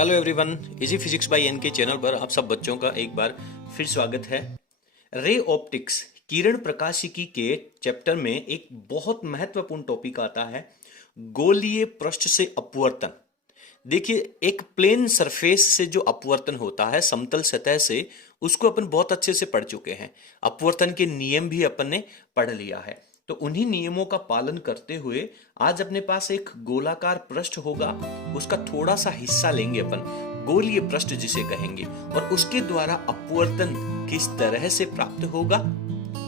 Hello everyone, easy physics by N K channel पर आप सब बच्चों का एक बार फिर स्वागत है। रे ऑप्टिक्स किरण प्रकाशिकी के चैप्टर में एक बहुत महत्वपूर्ण टॉपिक आता है, गोलीय पृष्ठ से अपवर्तन। देखिए, एक प्लेन सरफेस से जो अपवर्तन होता है समतल सतह से, उसको अपन बहुत अच्छे से पढ़ चुके हैं। अपवर्तन के नियम भी अपन ने पढ़ लिया है। तो उन्हीं नियमों का पालन करते हुए आज अपने पास एक गोलाकार पृष्ठ होगा, उसका थोड़ा सा हिस्सा लेंगे अपन, गोलीय पृष्ठ जिसे कहेंगे, और उसके द्वारा अपवर्तन किस तरह से प्राप्त होगा।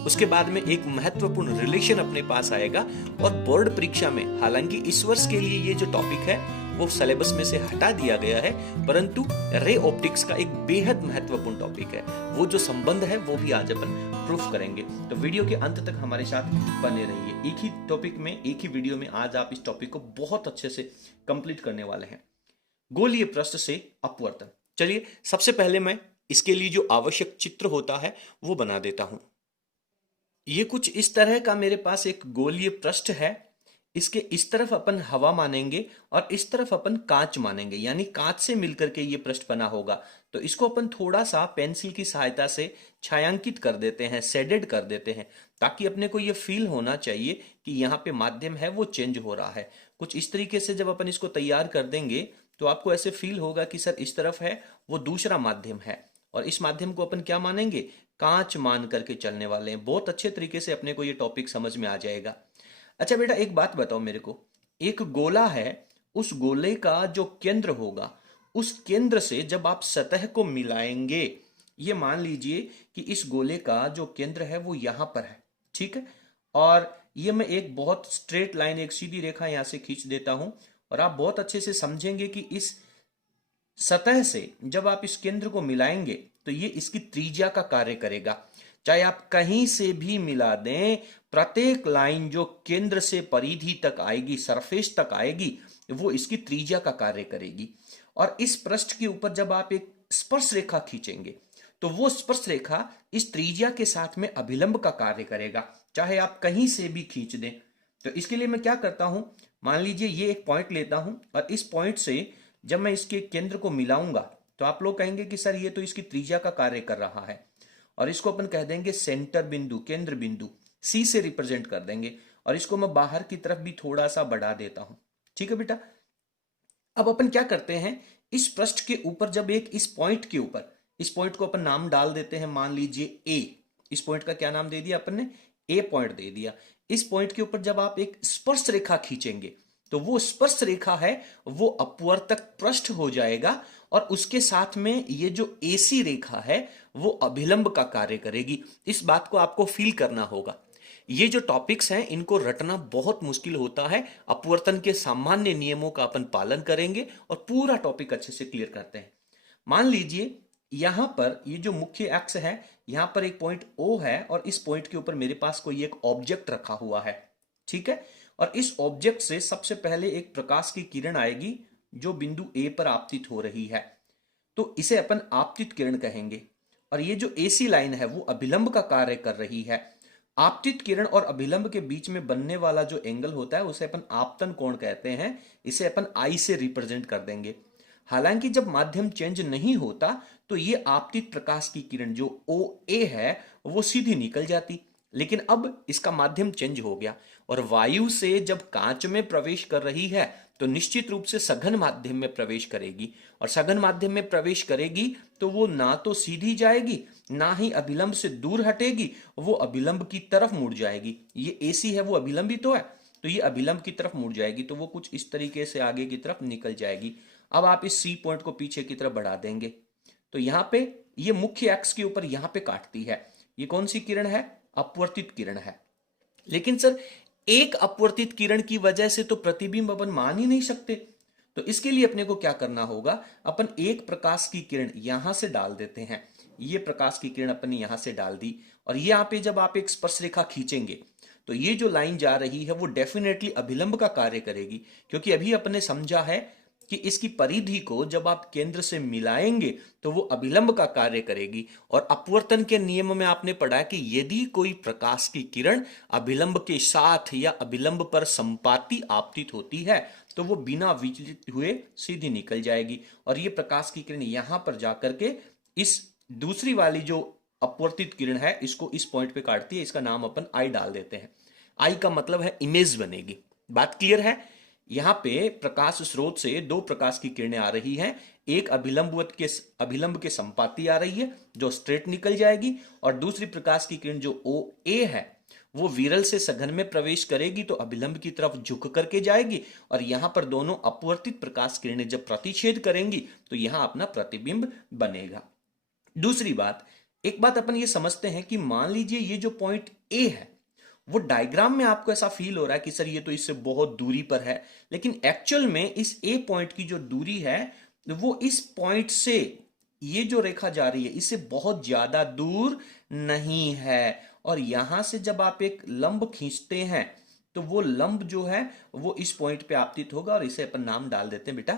उसके बाद में एक महत्वपूर्ण रिलेशन अपने पास आएगा। और बोर्ड परीक्षा में, हालांकि इस वर्ष के लिए ये जो टॉपिक है वो सिलेबस में से हटा दिया गया है, परंतु रे ऑप्टिक्स का एक बेहद महत्वपूर्ण टॉपिक है। वो जो संबंध है वो भी आज अपन प्रूफ करेंगे। तो वीडियो के अंत तक हमारे साथ बने रहिए। एक ही टॉपिक में, एक ही वीडियो में आज आप इस टॉपिक को बहुत अच्छे से कंप्लीट करने वाले हैं। गोलीय पृष्ठ से अपवर्तन। चलिए, सबसे पहले मैं इसके लिए जो आवश्यक चित्र होता है वो बना देता हूं। ये कुछ इस तरह का मेरे पास एक गोलीय पृष्ठ है। इसके इस तरफ अपन हवा मानेंगे और इस तरफ अपन कांच मानेंगे, यानी कांच से मिलकर के ये पृष्ठ बना होगा। तो इसको अपन थोड़ा सा पेंसिल की सहायता से छायांकित कर देते हैं, शेडेड कर देते हैं, ताकि अपने को ये फील होना चाहिए कि यहाँ पे माध्यम है वो चेंज हो रहा है। कुछ इस तरीके से जब अपन इसको तैयार कर देंगे तो आपको ऐसे फील होगा कि सर इस तरफ है वो दूसरा माध्यम है, और इस माध्यम को अपन क्या मानेंगे, कांच मान करके चलने वाले हैं। बहुत अच्छे तरीके से अपने को ये टॉपिक समझ में आ जाएगा। अच्छा बेटा, एक बात बताओ मेरे को, एक गोला है, उस गोले का जो केंद्र होगा, उस केंद्र से जब आप सतह को मिलाएंगे, ये मान लीजिए कि इस गोले का जो केंद्र है वो यहां पर है, ठीक है। और ये मैं एक बहुत स्ट्रेट लाइन, एक सीधी रेखा यहां से खींच देता हूं, और आप बहुत अच्छे से समझेंगे कि इस सतह से जब आप इस केंद्र को मिलाएंगे तो ये इसकी त्रिज्या का कार्य करेगा। चाहे आप कहीं से भी मिला दें, प्रत्येक लाइन जो केंद्र से परिधि तक आएगी, सरफेस तक आएगी, वो इसकी त्रिज्या का कार्य करेगी। और इस पृष्ठ के ऊपर जब आप एक स्पर्श रेखा खींचेंगे तो वो स्पर्श रेखा इस त्रिज्या के साथ में अभिलंब का कार्य करेगा, चाहे आप कहीं से भी खींच दें। तो इसके लिए मैं क्या करता हूं, मान लीजिए ये एक पॉइंट लेता हूं, और इस पॉइंट से जब मैं इसके केंद्र को मिलाऊंगा तो आप लोग कहेंगे कि सर ये तो इसकी त्रिज्या का कार्य कर रहा है, और इसको अपन कह देंगे सेंटर बिंदु, केंद्र बिंदु, सी से रिप्रेजेंट कर देंगे। और इसको मैं बाहर की तरफ भी थोड़ा सा बढ़ा देता हूं, ठीक है बेटा। अब अपन क्या करते हैं, इस पृष्ठ के ऊपर जब एक इस पॉइंट के ऊपर, इस पॉइंट को अपन नाम डाल देते हैं, मान लीजिए ए। इस पॉइंट का क्या नाम दे दिया अपन ने, ए पॉइंट दे दिया। इस पॉइंट के ऊपर जब आप एक स्पर्श रेखा खींचेंगे तो वो स्पर्श रेखा है वो अपवर्तक पृष्ठ हो जाएगा, और उसके साथ में ये जो एसी रेखा है वो अभिलंब का कार्य करेगी। इस बात को आपको फील करना होगा। ये जो टॉपिक्स हैं इनको रटना बहुत मुश्किल होता है। अपवर्तन के सामान्य नियमों का अपन पालन करेंगे और पूरा टॉपिक अच्छे से क्लियर करते हैं। मान लीजिए यहां पर ये जो मुख्य अक्ष है, यहां पर एक पॉइंट O है, और इस पॉइंट के ऊपर मेरे पास कोई एक ऑब्जेक्ट रखा हुआ है, ठीक है। और इस ऑब्जेक्ट से सबसे पहले एक प्रकाश की किरण आएगी जो बिंदु A पर आपतित हो रही है, तो इसे अपन आपतित किरण कहेंगे। और ये जो AC लाइन है वो अभिलंब का कार्य कर रही है। आपतित किरण और अभिलंब के बीच में बनने वाला जो एंगल होता है उसे अपन आपतन कोण कहते हैं। इसे अपन I से रिप्रेजेंट कर देंगे। हालांकि जब माध्यम चेंज नहीं होता तो ये आपतित प्रकाश की किरण जो OA है वो सीधी निकल जाती, लेकिन अब इसका माध्यम चेंज हो गया, और वायु से जब कांच में प्रवेश कर रही है तो निश्चित रूप से सघन माध्यम में प्रवेश करेगी, और सघन माध्यम में प्रवेश करेगी तो वो ना तो सीधी जाएगी ना ही अभिलंब से दूर हटेगी, वो अभिलंब की तरफ मुड़ जाएगी। ये AC है वो अभिलंबी तो है, तो ये अभिलंब की तरफ मुड़ जाएगी, तो वो कुछ इस तरीके से आगे की तरफ निकल जाएगी। अब आप इस C पॉइंट को पीछे की तरफ बढ़ा देंगे तो यहां पे ये मुख्य अक्ष के ऊपर यहां पे काटती है। ये कौन सी किरण है, अपवर्तित किरण है। लेकिन सर एक अपवर्तित किरण की वजह से तो प्रतिबिंब अपन मान ही नहीं सकते, तो इसके लिए अपने को क्या करना होगा, अपन एक प्रकाश की किरण यहां से डाल देते हैं। ये प्रकाश की किरण अपन ने यहां से डाल दी, और यहां पे जब आप एक स्पर्श रेखा खींचेंगे तो ये जो लाइन जा रही है वो डेफिनेटली अभिलंब का कार्य करेगी, क्योंकि अभी अपने समझा है कि इसकी परिधि को जब आप केंद्र से मिलाएंगे तो वो अभिलंब का कार्य करेगी। और अपवर्तन के नियम में आपने पढ़ा कि यदि कोई प्रकाश की किरण अभिलंब के साथ या अभिलंब पर संपाती आपतित होती है तो वो बिना विचलित हुए सीधी निकल जाएगी और ये प्रकाश की किरण यहां पर जाकर के इस दूसरी वाली जो अपवर्तित किरण है इसको इस पॉइंट पे काटती है। इसका नाम अपन आई डाल देते हैं। आई का मतलब है इमेज बनेगी। बात क्लियर है? यहां पे प्रकाश स्रोत से दो प्रकाश की किरणें आ रही हैं। एक अभिलंब के संपाती आ रही है जो स्ट्रेट निकल जाएगी, और दूसरी प्रकाश की किरण जो ओ ए है वो विरल से सघन में प्रवेश करेगी तो अभिलंब की तरफ झुक करके जाएगी, और यहां पर दोनों अपवर्तित प्रकाश किरणें जब प्रतिच्छेद करेंगी तो यहां अपना प्रतिबिंब बनेगा। दूसरी बात, एक बात अपन ये समझते हैं कि मान लीजिए ये जो पॉइंट ए है वो डायग्राम में आपको ऐसा फील हो रहा है कि सर ये तो इससे बहुत दूरी पर है, लेकिन एक्चुअल में इस ए पॉइंट की जो दूरी है वो इस पॉइंट से ये जो रेखा जा रही है इससे बहुत ज्यादा दूर नहीं है। और यहां से जब आप एक लंब खींचते हैं तो वो लंब जो है वो इस पॉइंट पे आपतित होगा और इसे अपन नाम डाल देते हैं बेटा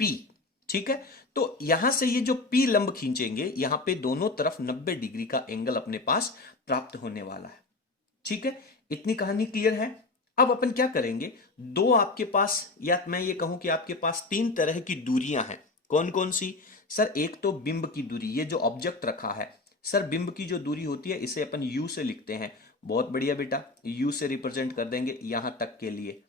पी। ठीक है, तो यहां से ये जो पी लंब खींचेंगे यहां पे दोनों तरफ 90 डिग्री का एंगल अपने पास प्राप्त होने वाला है। ठीक है, इतनी कहानी क्लियर है। अब अपन क्या करेंगे, दो आपके पास, या मैं ये कहूं कि आपके पास तीन तरह की दूरियां हैं। कौन कौन सी? सर एक तो बिंब की दूरी, ये जो ऑब्जेक्ट रखा है, सर बिंब की जो दूरी होती है इसे अपन u से लिखते हैं। बहुत बढ़िया बेटा, u से रिप्रेजेंट कर देंगे यहां तक के लिए।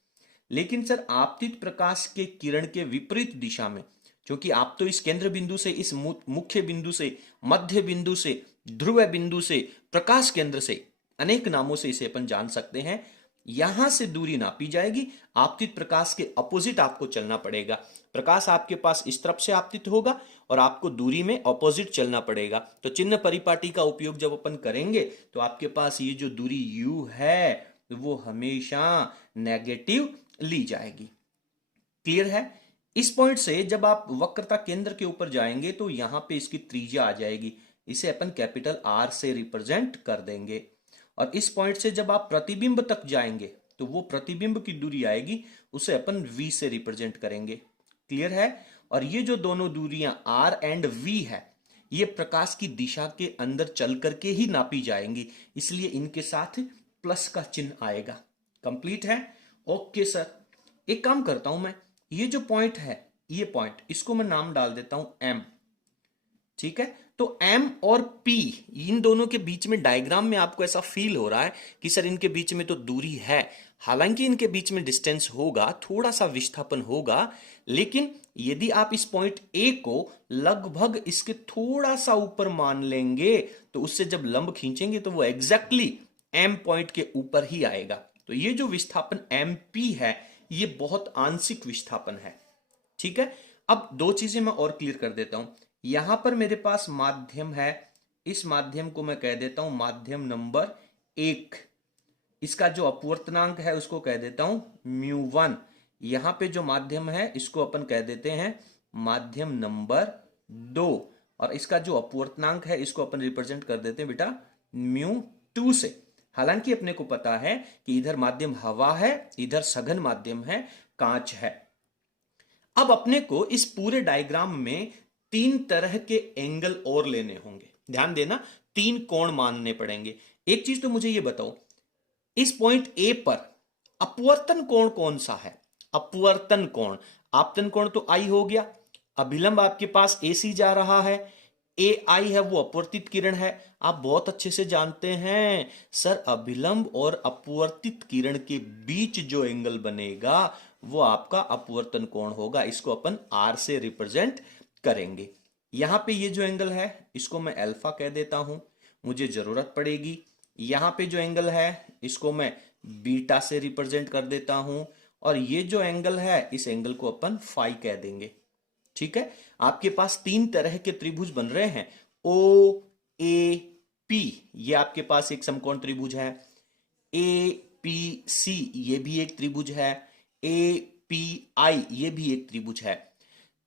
लेकिन सर आपतित प्रकाश के किरण के विपरीत दिशा में, क्योंकि आप तो इस केंद्र बिंदु से, इस मुख्य बिंदु से, मध्य बिंदु से, ध्रुव बिंदु से, प्रकाश केंद्र से, अनेक नामों से इसे अपन जान सकते हैं, यहां से दूरी नापी जाएगी। आपतित प्रकाश के अपोजिट आपको चलना पड़ेगा। प्रकाश आपके पास इस तरफ से आपतित होगा और आपको दूरी में अपोजिट चलना पड़ेगा। तो चिन्ह परिपाटी का उपयोग जब अपन करेंगे तो आपके पास ये जो दूरी u है वो हमेशा नेगेटिव ली जाएगी। क्लियर है? इस पॉइंट से जब आप वक्रता केंद्र के ऊपर जाएंगे तो यहां पे इसकी त्रिज्या आ जाएगी, इसे अपन कैपिटल R से रिप्रेजेंट कर देंगे। और इस पॉइंट से जब आप प्रतिबिंब तक जाएंगे तो वो प्रतिबिंब की दूरी आएगी, उसे अपन V से रिप्रेजेंट करेंगे। क्लियर है? और ये जो दोनों दूरियां R एंड V है ये प्रकाश की दिशा के अंदर चल करके ही नापी जाएंगी, इसलिए इनके साथ प्लस का चिन्ह आएगा। कंप्लीट है? ओके सर, एक काम करता हूं मैं, ये जो पॉइंट है, ये पॉइंट, इसको मैं नाम डाल देता हूं M। ठीक है, तो M और P इन दोनों के बीच में डायग्राम में आपको ऐसा फील हो रहा है कि सर इनके बीच में तो दूरी है, हालांकि इनके बीच में डिस्टेंस होगा, थोड़ा सा विस्थापन होगा, लेकिन यदि आप इस पॉइंट A को लगभग इसके थोड़ा सा ऊपर मान लेंगे तो उससे जब लंब खींचेंगे तो वो एग्जैक्टली M पॉइंट के ऊपर ही आएगा। तो ये जो विस्थापन MP है ये बहुत आंशिक विस्थापन है। ठीक है, अब दो चीजें मैं और क्लियर कर देता हूं। यहां पर मेरे पास माध्यम है, इस माध्यम को मैं कह देता हूं माध्यम नंबर 1। इसका जो अपवर्तनांक है उसको कह देता हूं μ1। यहां पे जो माध्यम है इसको अपन कह देते हैं माध्यम नंबर 2, और इसका जो अपवर्तनांक है इसको अपन रिप्रेजेंट कर देते हैं बेटा μ2 से। हालांकि अपने को पता है कि इधर माध्यम हवा है, इधर सघन माध्यम है, कांच है। अब अपने को इस पूरे डायग्राम में तीन तरह के एंगल और लेने होंगे। ध्यान देना, तीन कोण मानने पड़ेंगे। एक चीज तो मुझे ये बताओ, इस पॉइंट ए पर अपवर्तन कोण कौन सा है? अपवर्तन कोण, आपतन कोण तो आई हो गया, अभिलंब आपके पास AC जा रहा है, ए आई है वो अपवर्तित किरण है। आप बहुत अच्छे से जानते हैं सर अभिलंब और अपवर्तित किरण के बीच जो एंगल बनेगा वो आपका अपवर्तन कोण होगा। इसको अपन R से रिप्रेजेंट करेंगे। यहां पे ये जो एंगल है इसको मैं अल्फा कह देता हूं, मुझे जरूरत पड़ेगी। यहां पे जो एंगल है इसको मैं बीटा से रिप्रेजेंट कर देता हूं, और ये जो एंगल है इस एंगल को अपन फाई कह देंगे। ठीक है, आपके पास तीन तरह के त्रिभुज बन रहे हैं। ओ ए पी ये आपके पास एक समकोण त्रिभुज है, ए पी सी ये भी एक त्रिभुज है, ए पी आई ये भी एक त्रिभुज है।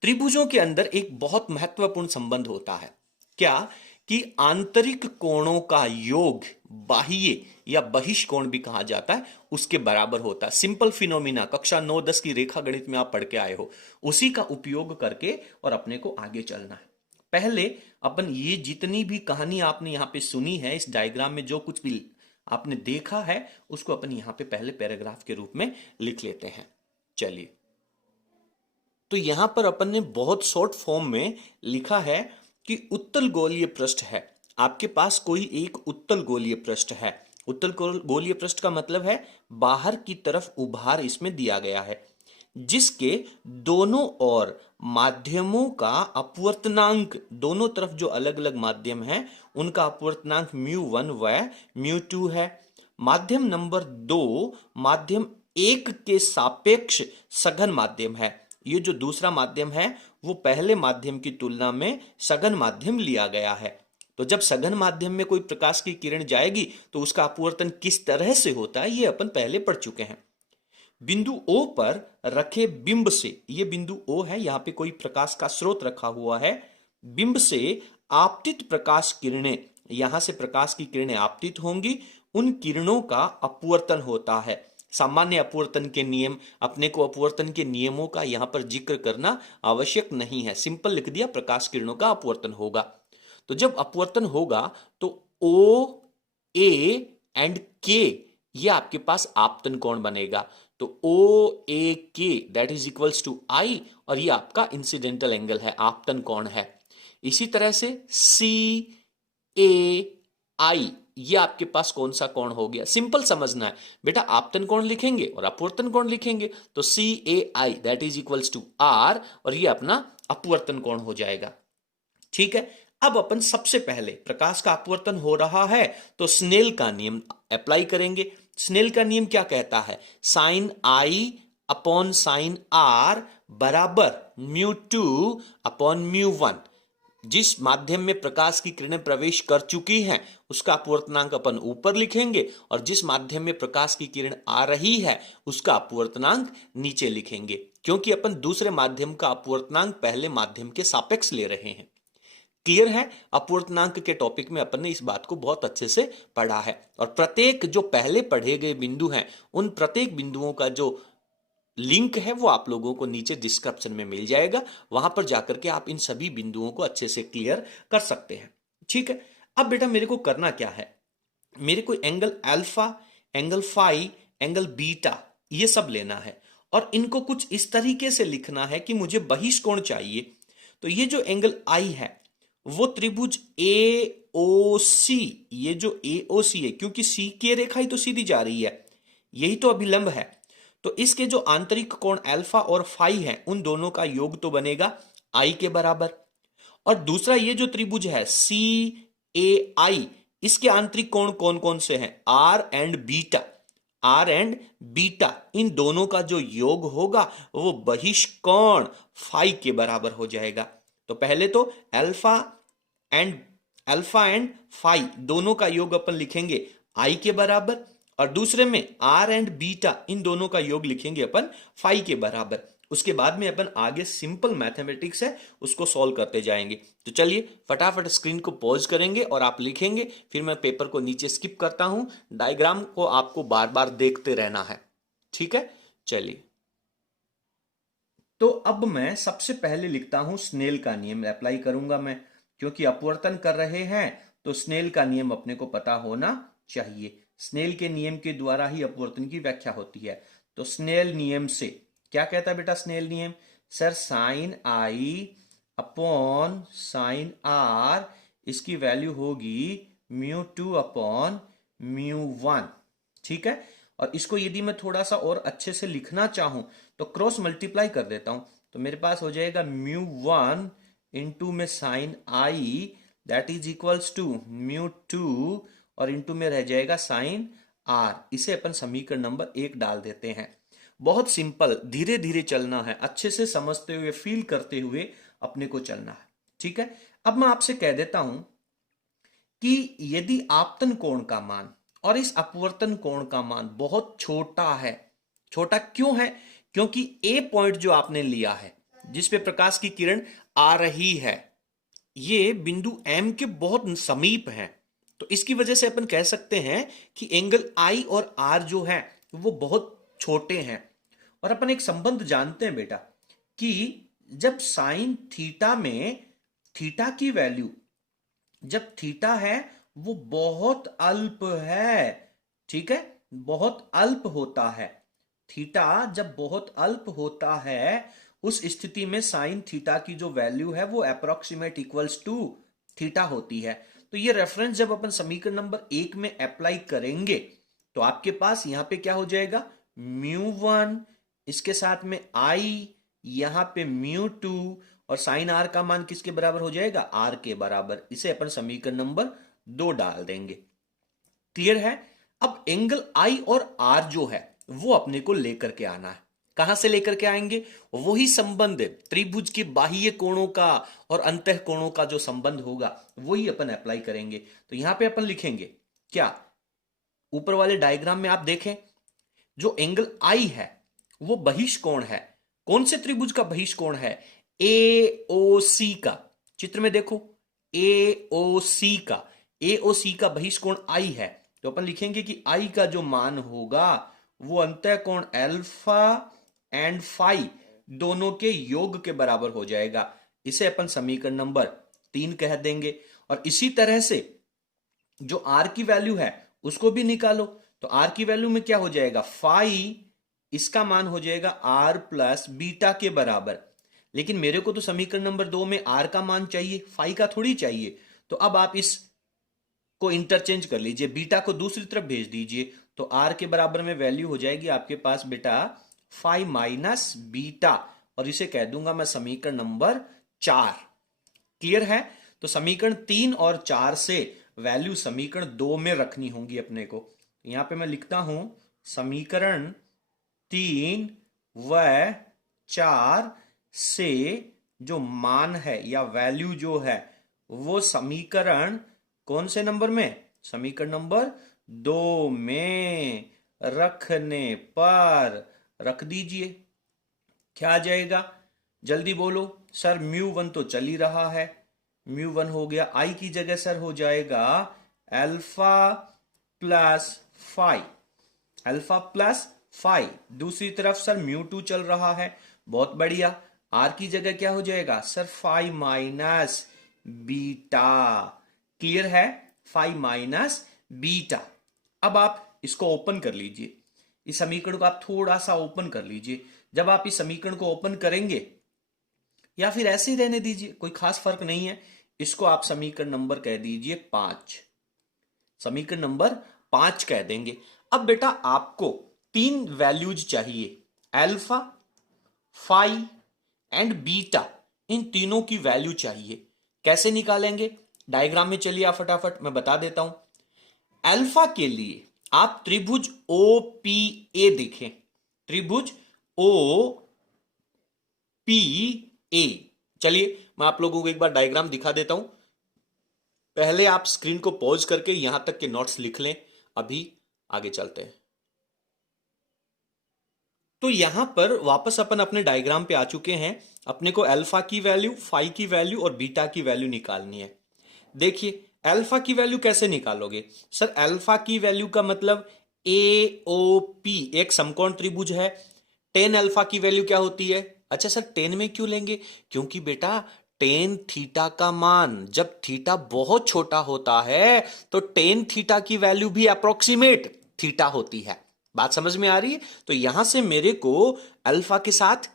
त्रिभुजों के अंदर एक बहुत महत्वपूर्ण संबंध होता है, क्या कि आंतरिक कोणों का योग बाह्य या बहिष्कोण भी कहा जाता है उसके बराबर होता है। सिंपल फिनोमिना कक्षा 9-10 की रेखा गणित में आप पढ़ के आए हो, उसी का उपयोग करके और अपने को आगे चलना है। पहले अपन ये जितनी भी कहानी आपने यहाँ पे सुनी है, इस डायग्राम में जो कुछ भी आपने देखा है उसको अपन यहाँ पे पहले पैराग्राफ के रूप में लिख लेते हैं। चलिए, तो यहां पर अपन ने बहुत शॉर्ट फॉर्म में लिखा है कि उत्तल गोलीय पृष्ठ है। आपके पास कोई एक उत्तल गोलीय पृष्ठ है। उत्तल गोलीय पृष्ठ का मतलब है बाहर की तरफ उभार इसमें दिया गया है, जिसके दोनों ओर माध्यमों का अपवर्तनांक, दोनों तरफ जो अलग अलग माध्यम हैं उनका अपवर्तनांक μ1 व μ2 है। माध्यम नंबर 2 माध्यम 1 के सापेक्ष सघन माध्यम है। ये जो दूसरा माध्यम है वो पहले माध्यम की तुलना में सघन माध्यम लिया गया है। तो जब सघन माध्यम में कोई प्रकाश की किरण जाएगी तो उसका अपवर्तन किस तरह से होता है ये अपन पहले पढ़ चुके हैं। बिंदु O पर रखे बिंब से, ये बिंदु O है, यहां पे कोई प्रकाश का स्रोत रखा हुआ है। बिंब से आपतित प्रकाश किरणें, यहां से प्रकाश की किरणें आपतित होंगी, उन किरणों का अपवर्तन होता है। सामान्य अपवर्तन के नियम, अपने को अपवर्तन के नियमों का यहां पर जिक्र करना आवश्यक नहीं है, सिंपल लिख दिया प्रकाश किरणों का अपवर्तन होगा। तो जब अपवर्तन होगा तो O, A एंड K ये आपके पास आपतन कोण बनेगा। तो OAK that is equals to I, और ये आपका इंसिडेंटल एंगल है, आपतन कोण है। इसी तरह से CAI ये आपके पास कौन सा कोण हो गया, सिंपल समझना है बेटा, आपतन कोण लिखेंगे और अपवर्तन कोण लिखेंगे, तो CAI that is equals to R, और ये अपना अपवर्तन कोण हो जाएगा। ठीक है, अब अपन सबसे पहले प्रकाश का अपवर्तन हो रहा है तो स्नेल का नियम अप्लाई करेंगे। स्नेल का नियम क्या कहता है, sine I upon sine R बराबर μ2 अपॉन μ1। जिस माध्यम में प्रकाश की किरणें प्रवेश कर चुकी हैं उसका अपवर्तनांक अपन ऊपर लिखेंगे, और जिस माध्यम में प्रकाश की किरण आ रही है उसका अपवर्तनांक नीचे लिखेंगे, क्योंकि अपन दूसरे माध्यम का अपवर्तनांक पहले माध्यम के सापेक्ष ले रहे हैं। क्लियर है, अपवर्तनांक के टॉपिक में अपन ने इस बात को बहुत अच्छे से पढ़ा है, और प्रत्येक जो पहले पढ़े गए बिंदु हैं उन प्रत्येक बिंदुओं का जो लिंक है वो आप लोगों को नीचे डिस्क्रिप्शन में मिल जाएगा, वहां पर जाकर के आप इन सभी बिंदुओं को अच्छे से क्लियर कर सकते हैं। ठीक है, अब बेटा मेरे को करना क्या है, मेरे को angle alpha, angle phi, angle beta ये सब लेना है, और इनको कुछ इस तरीके से लिखना है कि मुझे बहिष्कोण चाहिए। तो ये जो एंगल आई है वो त्रिभुज AOC, ये जो AOC है, क्योंकि सी की रेखा ही तो सीधी जा रही है, यही तो अभिलंब है, तो इसके जो आंतरिक कोण अल्फा और फाई है उन दोनों का योग तो बनेगा आई के बराबर। और दूसरा ये जो त्रिभुज है CAI, इसके आंतरिक कोण कौन कौन से हैं, R and beta, R and beta, इन दोनों का जो योग होगा वो बहिष्कोण फाई के बराबर हो जाएगा। तो पहले तो अल्फा एंड फाई दोनों का योग अपन लिखेंगे आई के बराबर, और दूसरे में आर एंड बीटा इन दोनों का योग लिखेंगे अपन फाई के बराबर। उसके बाद में अपन आगे सिंपल मैथमेटिक्स है उसको सॉल्व करते जाएंगे। तो चलिए फटाफट स्क्रीन को पॉज करेंगे और आप लिखेंगे, फिर मैं पेपर को नीचे स्किप करता हूं, डायग्राम को आपको बार बार देखते रहना है। ठीक है, चलिए। तो अब मैं सबसे पहले लिखता हूं स्नेल का नियम अप्लाई करूंगा मैं, क्योंकि अपवर्तन कर रहे हैं तो स्नेल का नियम अपने को पता होना चाहिए। स्नेल के नियम के द्वारा ही अपवर्तन की व्याख्या होती है। तो स्नेल नियम से क्या कहता है बेटा, स्नेल नियम sir sine I upon sine R इसकी वैल्यू होगी μ2 अपॉन μ1। ठीक है, और इसको यदि मैं थोड़ा सा और अच्छे से लिखना चाहूं तो क्रॉस मल्टीप्लाई कर देता हूं, तो मेरे पास हो जाएगा μ1 इंटू में sine i that is equals to μ2 और इंटू में रह जाएगा साइन आर। इसे अपन समीकरण नंबर 1 डाल देते हैं। बहुत सिंपल, धीरे धीरे चलना है, अच्छे से समझते हुए फील करते हुए अपने को चलना है। ठीक है, अब मैं आपसे कह देता हूं कि यदि आपतन कोण का मान और इस अपवर्तन कोण का मान बहुत छोटा है, छोटा क्यों है, क्योंकि ए पॉइंट जो आपने लिया है जिसपे प्रकाश की किरण आ रही है ये बिंदु एम के बहुत समीप है, तो इसकी वजह से अपन कह सकते हैं कि एंगल आई और आर जो है वो बहुत छोटे हैं। और अपन एक संबंध जानते हैं बेटा कि जब साइन थीटा में थीटा की वैल्यू, जब थीटा है वो बहुत अल्प है, ठीक है, बहुत अल्प होता है, थीटा जब बहुत अल्प होता है उस स्थिति में साइन थीटा की जो वैल्यू है वो अप्रोक्सीमेट इक्वल्स टू थीटा होती है। तो ये रेफरेंस जब अपन समीकरण नंबर 1 में अप्लाई करेंगे तो आपके पास यहां पे क्या हो जाएगा, μ1, इसके साथ में आई, यहां पे μ2, और साइन आर का मान किसके बराबर हो जाएगा, आर के बराबर। इसे अपन समीकरण नंबर 2 डाल देंगे। क्लियर है। अब एंगल आई और आर जो है वो अपने को लेकर के आना है। कहां से लेकर के आएंगे, वही संबंध त्रिभुज के बाह्य कोणों का और अंतः कोणों का जो संबंध होगा वही अपन अप्लाई करेंगे। तो यहां पे अपन लिखेंगे क्या, ऊपर वाले डायग्राम में आप देखें जो एंगल आई है वो बहिष्कोण है। कौन से त्रिभुज का बहिष्कोण है, एओसी का। चित्र में देखो, एओसी का, एओसी का बहिष्कोण आई है। तो अपन लिखेंगे कि आई का जो मान होगा वो अंतः कोण अल्फा एंड फाई दोनों के योग के बराबर हो जाएगा। इसे अपन समीकरण नंबर 3 कह देंगे। और इसी तरह से जो आर की वैल्यू है उसको भी निकालो। तो आर की वैल्यू में क्या हो जाएगा, फाई, इसका मान हो जाएगा आर प्लस बीटा के बराबर। लेकिन मेरे को तो समीकरण नंबर 2 में आर का मान चाहिए, फाई का थोड़ी चाहिए। तो अब आप इस को इंटरचेंज कर लीजिए, बीटा को दूसरी तरफ भेज दीजिए। तो आर के बराबर में वैल्यू हो जाएगी आपके पास बेटा फाई माइनस बीटा, और इसे कह दूंगा मैं समीकरण नंबर 4। क्लियर है। तो समीकरण 3 और 4 से वैल्यू समीकरण 2 में रखनी होंगी अपने को। यहां पे मैं लिखता हूं समीकरण 3 व 4 से जो मान है या वैल्यू जो है वो समीकरण कौन से नंबर में, समीकरण नंबर 2 में रखने पर रख दीजिए। क्या आ जाएगा, जल्दी बोलो सर। μ1 तो चल ही रहा है, μ1 हो गया। आई की जगह सर हो जाएगा alpha plus phi, alpha plus phi. दूसरी तरफ सर μ2 चल रहा है, बहुत बढ़िया। आर की जगह क्या हो जाएगा sir, phi minus beta. Clear है, फाई माइनस बीटा। अब आप इसको ओपन कर लीजिए, इस समीकरण को आप थोड़ा सा ओपन कर लीजिए। जब आप इस समीकरण को ओपन करेंगे, या फिर ऐसे ही रहने दीजिए, कोई खास फर्क नहीं है, इसको आप समीकरण नंबर कह दीजिए 5, समीकरण नंबर 5 कह देंगे। अब बेटा आपको 3 वैल्यूज चाहिए, अल्फा, फाई एंड बीटा, इन तीनों की वैल्यू चाहिए। कैसे निकालेंगे, डायग्राम में चलिए आप फटाफट मैं बता देता हूं। अल्फा के लिए आप त्रिभुज OPA देखें, त्रिभुज OPA। चलिए मैं आप लोगों को एक बार डायग्राम दिखा देता हूं। पहले आप स्क्रीन को पॉज करके यहां तक के नोट्स लिख लें, अभी आगे चलते हैं। तो यहां पर वापस अपन अपने डायग्राम पे आ चुके हैं। अपने को अल्फा की वैल्यू, फाई की वैल्यू और बीटा की वैल्यू निकालनी है। देखिए अल्फा की वैल्यू कैसे निकालोगे सर, अल्फा की वैल्यू का मतलब AOP एक समकोण त्रिभुज है। टेन अल्फा की वैल्यू क्या होती है, अच्छा सर टेन में क्यों लेंगे, क्योंकि बेटा टेन थीटा का मान जब थीटा बहुत छोटा होता है तो टेन थीटा की वैल्यू भी अप्रोक्सीमेट थीटा होती है। बात समझ में आ रही है। तो यहां से मेरे को अल्फा के साथ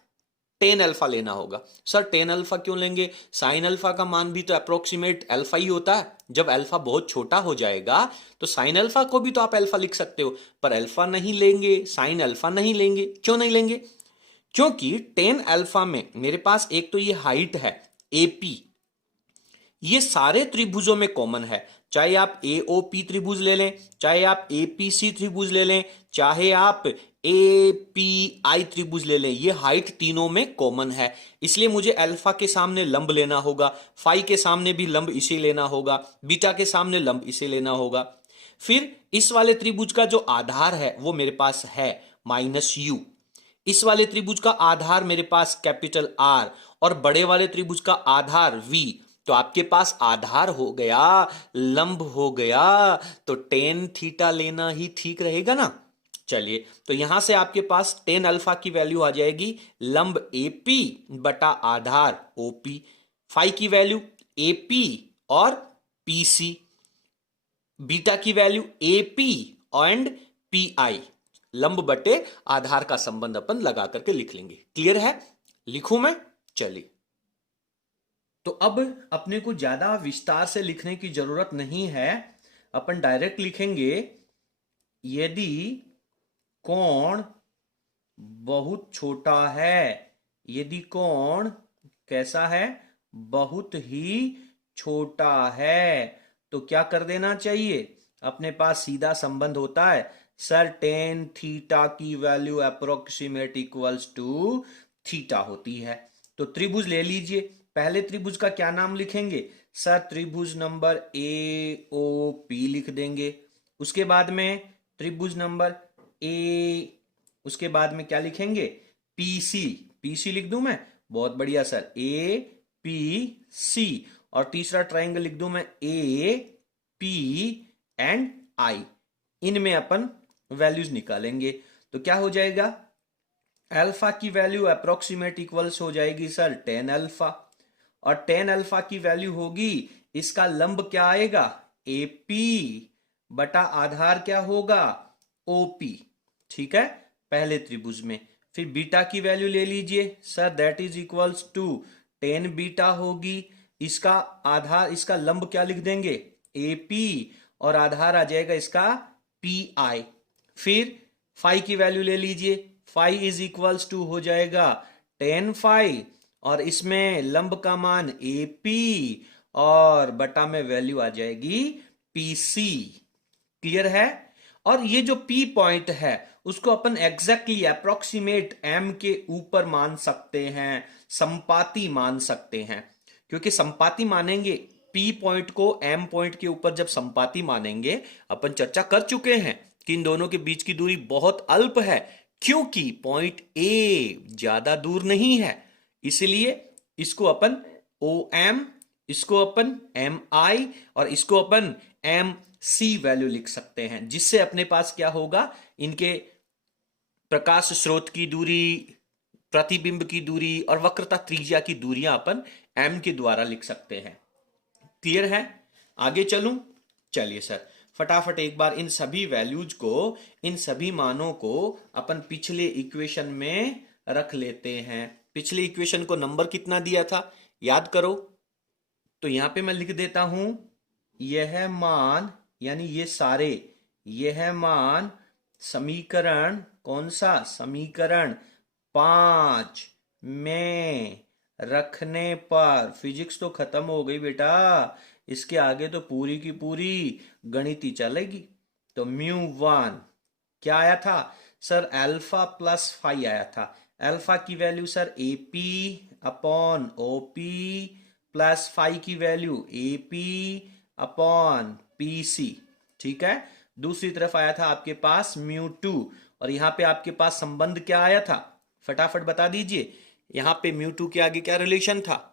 टेन अल्फा लेना होगा। सर टेन अल्फा क्यों लेंगे, साइन अल्फा का मान भी तो अप्रोक्सीमेट अल्फा ही होता है। जब अल्फा बहुत छोटा हो जाएगा तो साइन अल्फा को भी तो आप अल्फा लिख सकते हो, पर अल्फा नहीं लेंगे, साइन अल्फा नहीं लेंगे। क्यों नहीं लेंगे, क्योंकि टेन अल्फा में मेरे पास एक तो ये हाइट है AP, ये सारे त्रिभुजों में कॉमन है। चाहे आप AOP त्रिभुज ले लें, चाहे आप APC त्रिभुज ले लें, चाहे आप API त्रिभुज ले लें, ये हाइट तीनों में कॉमन है। इसलिए मुझे अल्फा के सामने लंब लेना होगा, फाई के सामने भी लंब इसे लेना होगा, बीटा के सामने लंब इसे लेना होगा। फिर इस वाले त्रिभुज का जो आधार है वो मेरे पास है -u, इस वाले त्रिभुज का आधार मेरे पास कैपिटल R, और बड़े वाले त्रिभुज का आधार V। तो आपके पास आधार हो गया, लंब हो गया, तो टेन थीटा लेना ही ठीक रहेगा ना। चलिए तो यहां से आपके पास टेन अल्फा की वैल्यू आ जाएगी लंब AP बटा आधार OP, फाई की वैल्यू AP और PC, बीटा की वैल्यू AP एंड PI, लंब बटे आधार का संबंध अपन लगा करके लिख लेंगे। क्लियर है। लिखूं मैं? चलिए, तो अब अपने को ज्यादा विस्तार से लिखने की जरूरत नहीं है, अपन डायरेक्ट लिखेंगे। यदि कोण बहुत छोटा है, यदि कोण कैसा है, बहुत ही छोटा है, तो क्या कर देना चाहिए? अपने पास सीधा संबंध होता है सर, टेन थीटा की value approximate equals to theta होती है। तो त्रिभुज ले लीजिए। पहले त्रिभुज का क्या नाम लिखेंगे सर? त्रिभुज नंबर ए ओ पी लिख देंगे। उसके बाद में त्रिभुज नंबर ए, उसके बाद में क्या लिखेंगे? पीसी। पीसी लिख दूं मैं? बहुत बढ़िया सर, ए पी सी। और तीसरा ट्राइंगल लिख दूं मैं? A P and I. इनमें अपन वैल्यूज निकालेंगे तो क्या हो जाएगा? अल्फा की वैल्यू अप्रोक्सीमेट इक्वल्स हो जाएगी सर 10 अल्फा, और 10 अल्फा की वैल्यू होगी, इसका लंब क्या आएगा? एपी बटा आधार क्या होगा? ओपी। ठीक है, पहले त्रिभुज में। फिर बीटा की वैल्यू ले लीजिए sir, that is equals to 10 beta होगी। इसका आधार, इसका लंब क्या लिख देंगे? एपी, और आधार आ जाएगा इसका पी आई। फिर फाई की वैल्यू ले लीजिए, फाई इज इक्वल्स टू हो जाएगा 10 फाई, और इसमें लंब का मान एपी, और बटा में वैल्यू आ जाएगी पीसी। क्लियर है? और ये जो पी पॉइंट है उसको अपन एग्जैक्टली अप्रोक्सीमेट एम के ऊपर मान सकते हैं, संपाती मान सकते हैं। क्योंकि संपाती मानेंगे पी पॉइंट को एम पॉइंट के ऊपर, जब संपाती मानेंगे, अपन चर्चा कर चुके हैं कि इन दोनों के बीच की दूरी बहुत अल्प है, क्योंकि पॉइंट ए ज्यादा दूर नहीं है। इसलिए इसको अपन ओ एम, इसको अपन एम आई, और इसको अपन एम सी वैल्यू लिख सकते हैं, जिससे अपने पास क्या होगा? इनके प्रकाश स्रोत की दूरी, प्रतिबिंब की दूरी और वक्रता त्रिज्या की दूरियां अपन एम के द्वारा लिख सकते हैं। क्लियर है? आगे चलूं? चलिए सर, फटाफट एक बार इन सभी वैल्यूज को, इन सभी मानों को अपन पिछले इक्वेशन में रख लेते हैं। पिछले इक्वेशन को नंबर कितना दिया था याद करो। तो यहां पे मैं लिख देता हूं, यह मान, यानी ये सारे, यह मान समीकरण, कौन सा? समीकरण 5 में रखने पर, फिजिक्स तो खत्म हो गई बेटा, इसके आगे तो पूरी की पूरी गणित ही चलेगी। तो म्यू वन क्या आया था सर? अल्फा प्लस फाई आया था। अल्फा की value sir AP upon OP, plus phi की वैल्यू एपी अपॉन पीसी। ठीक है, दूसरी तरफ आया था आपके पास म्यू टू, और यहां पे आपके पास संबंध क्या आया था? फटाफट बता दीजिए। यहां पे म्यू टू के आगे क्या रिलेशन था?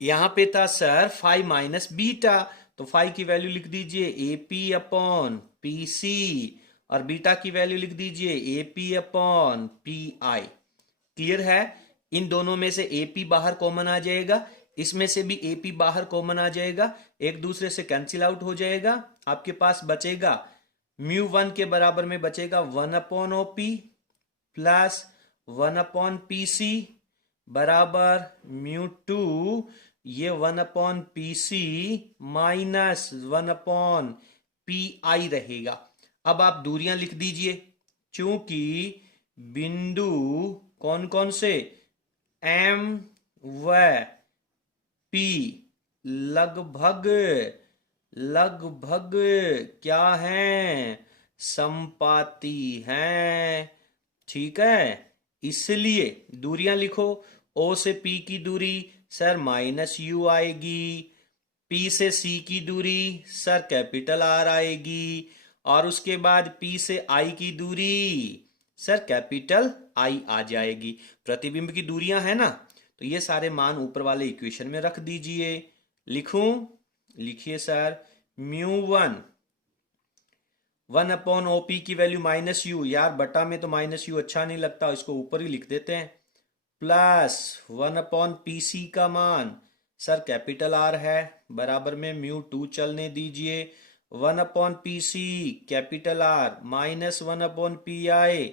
यहां पे था सर फाई माइनस बीटा, तो फाई की वैल्यू लिख दीजिए एपी अपॉन पीसी, और बीटा की वैल्यू लिख दीजिए AP upon P I. Clear है? इन दोनों में से एपी बाहर कॉमन आ जाएगा, इसमें से भी एपी बाहर कॉमन आ जाएगा, एक दूसरे से कैंसिल आउट हो जाएगा। आपके पास बचेगा म्यू वन के बराबर में बचेगा 1 upon OP plus 1 upon PC बराबर म्यू टू, ये 1 upon PC minus 1 upon P I रहेगा। अब आप दूरियां लिख दीजिए, चूंकि बिंदु कौन कौन से? एम व पी लगभग, लगभग क्या हैं? संपाती हैं। ठीक है, इसलिए दूरियां लिखो। ओ से पी की दूरी सर माइनस यू आएगी, पी से सी की दूरी सर कैपिटल आर आएगी, और उसके बाद पी से आई की दूरी सर कैपिटल आई आ जाएगी। प्रतिबिंब की दूरियां है ना, तो ये सारे मान ऊपर वाले इक्वेशन में रख दीजिए। लिखूं? लिखिए sir, mu one 1 upon OP की वैल्यू माइनस यू, यार बटा में तो माइनस यू अच्छा नहीं लगता, इसको ऊपर ही लिख देते हैं, प्लस 1 अपॉन पीसी का मान सर कैपिटल आर है, बराबर में म्यू टू चलने दीजिए, 1 upon PC capital R minus 1 upon P I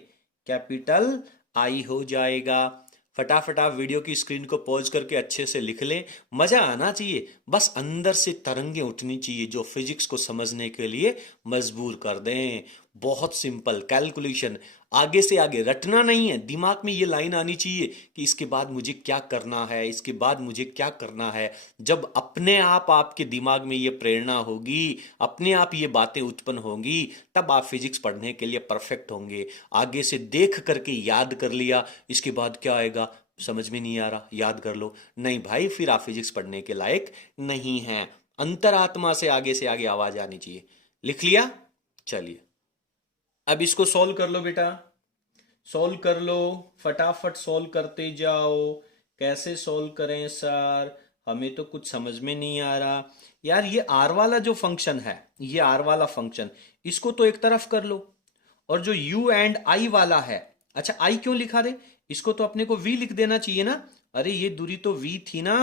capital I हो जाएगा। फटाफट आप वीडियो की स्क्रीन को पॉज करके अच्छे से लिख लें। मजा आना चाहिए, बस अंदर से तरंगे उठनी चाहिए जो फिजिक्स को समझने के लिए मजबूर कर दें। बहुत सिंपल कैलकुलेशन, आगे से आगे रटना नहीं है, दिमाग में ये लाइन आनी चाहिए कि इसके बाद मुझे क्या करना है, इसके बाद मुझे क्या करना है। जब अपने आप आपके दिमाग में ये प्रेरणा होगी, अपने आप ये बातें उत्पन्न होंगी, तब आप फिजिक्स पढ़ने के लिए परफेक्ट होंगे। आगे से देख करके याद कर लिया, इसके बाद क्या आएगा समझ में नहीं आ रहा, याद कर लो, नहीं भाई, फिर आप फिजिक्स पढ़ने के लायक नहीं हैं। अंतरात्मा से आगे आवाज आनी चाहिए। लिख लिया? चलिए अब इसको सॉल्व कर लो बेटा, सॉल्व कर लो, फटाफट सॉल्व करते जाओ। कैसे सॉल्व करें सर, हमें तो कुछ समझ में नहीं आ रहा। यार ये आर वाला जो फंक्शन है, ये आर वाला फंक्शन, इसको तो एक तरफ कर लो, और जो यू एंड आई वाला है, अच्छा आई क्यों लिखा रे, इसको तो अपने को वी लिख देना चाहिए ना। अरे ये दूरी तो वी थी ना,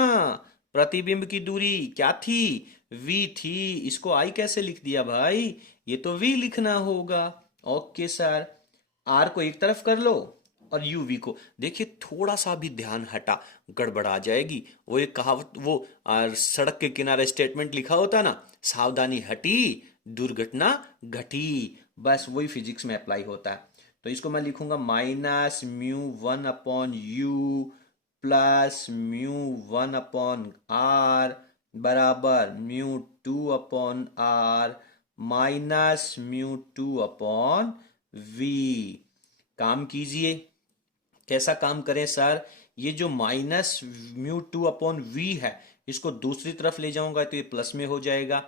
प्रतिबिंब की दूरी क्या थी, वी थी, इसको आई कैसे लिख दिया भाई, ये तो वी लिखना होगा। ओके सर, आर को एक तरफ कर लो और यू वी को, देखिए थोड़ा सा भी ध्यान हटा गड़बड़ा जाएगी। वो एक कहावत, वो सड़क के किनारे स्टेटमेंट लिखा होता ना, सावधानी हटी दुर्घटना घटी, बस वही फिजिक्स में अप्लाई होता है। तो इसको मैं लिखूंगा minus mu one upon u plus mu one upon r बराबर mu two upon are minus mu two upon v. काम कीजिए, कैसा काम करें सर, ये जो minus mu two upon v है, इसको दूसरी तरफ ले जाऊंगा तो ये प्लस में हो जाएगा,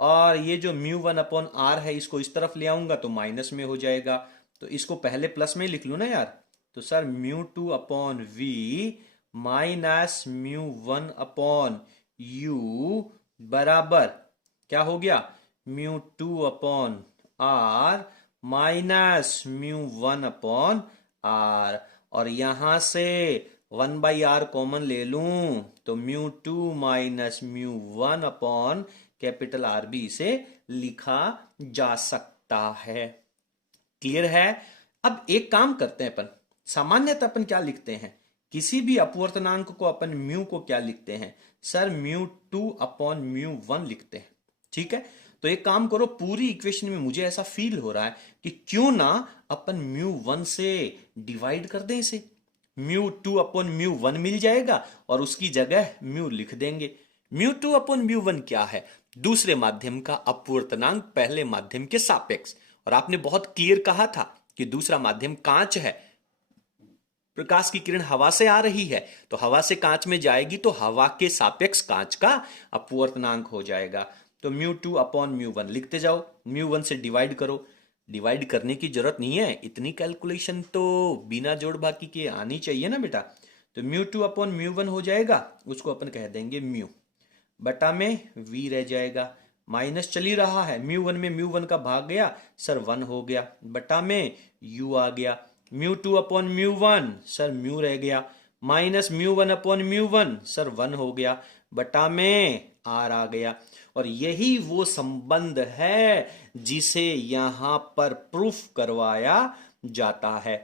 और ये जो म्यू वन अपॉन आर है, इसको इस तरफ ले आऊंगा तो माइनस में हो जाएगा। तो इसको पहले प्लस में लिख लूँ ना यार, तो sir mu two upon V minus mu one upon U बराबर क्या हो गया, mu two upon are minus mu one upon R, और यहां से वन बाई आर कॉमन ले लूं तो mu two minus mu one upon capital R भी इसे लिखा जा सकता है। क्लियर है? अब एक काम करते हैं अपन, सामान्यतः अपन क्या लिखते हैं, किसी भी अपवर्तनांक को अपन म्यू को क्या लिखते हैं sir, mu two upon mu one लिखते हैं। ठीक है, तो एक काम करो, पूरी इक्वेशन में मुझे ऐसा फील हो रहा है कि क्यों ना अपन म्यू वन से डिवाइड कर दें इसे, mu two upon mu one मिल जाएगा और उसकी जगह म्यू लिख देंगे। Mu two upon mu one क्या है, दूसरे माध्यम का अपवर्तनांक पहले माध्यम के सापेक्ष, और आपने बहुत क्लियर कहा था कि दूसरा माध्यम कांच है, प्रकाश की किरण हवा से आ रही है तो हवा से कांच में जाएगी तो हवा के सापेक्ष कांच का अपवर्तनांक हो जाएगा। तो mu two upon mu one लिखते जाओ, म्यू वन से डिवाइड करो, डिवाइड करने की जरूरत नहीं है, इतनी कैलकुलेशन तो बिना जोड़ बाकी के आनी चाहिए ना बेटा। तो mu two upon mu one हो जाएगा, उसको अपन कह देंगे म्यू, बटा में वी रह जाएगा, माइनस चल ही रहा है, म्यू वन में म्यू वन का भाग गया सर वन हो गया, बटा में यू आ गया, mu two upon mu one sir mu रह गया, minus mu one upon mu one sir one हो गया, बटा में आर आ गया। और यही वो संबंध है जिसे यहां पर प्रूफ करवाया जाता है।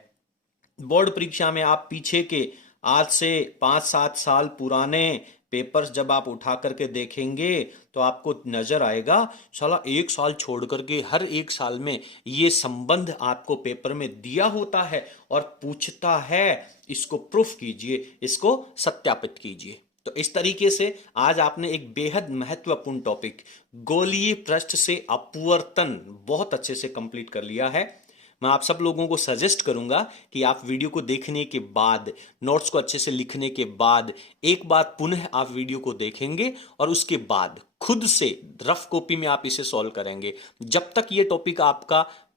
बोर्ड परीक्षा में आप पीछे के आज से 5-7 साल पुराने पेपर्स जब आप उठा करके देखेंगे तो आपको नजर आएगा, साला एक साल छोड़ करके हर एक साल में ये संबंध आपको पेपर में दिया होता है और पूछता है इसको प्रूफ कीजिए, इसको सत्यापित कीजिए। तो इस तरीके से आज आपने एक बेहद महत्वपूर्ण टॉपिक गोलीय पृष्ठ से अपवर्तन बहुत अच्छे से कंप्लीट कर लिया है। मैं आप सब लोगों को सजेस्ट करूंगा कि आप वीडियो को देखने के बाद, नोट्स को अच्छे से लिखने के बाद एक बार पुनः आप वीडियो को देखेंगे और उसके बाद खुद से रफ कॉपी में आप इसे सॉल्व करेंगे। जब तक ये टॉपिक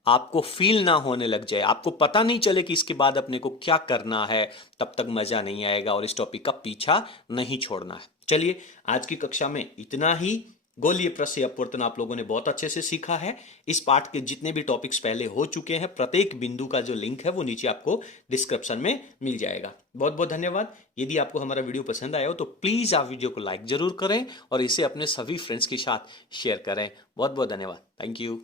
आपको फील ना होने लग जाए, आपको पता नहीं चले कि इसके बाद अपने को क्या करना है, तब तक मजा नहीं आएगा और इस टॉपिक का पीछा नहीं छोड़ना है। चलिए आज की कक्षा में इतना ही। गोलीय पृष्ठ से अपवर्तन आप लोगों ने बहुत अच्छे से सीखा है। इस पाठ के जितने भी टॉपिक्स पहले हो चुके हैं, प्रत्येक बिंदु का जो लिंक है वो नीचे आपको डिस्क्रिप्शन में मिल जाएगा। बहुत बहुत धन्यवाद। यदि आपको हमारा वीडियो पसंद आया हो तो प्लीज आप वीडियो को लाइक जरूर करें और इसे अपने सभी फ्रेंड्स के साथ शेयर करें। बहुत बहुत धन्यवाद। Thank you.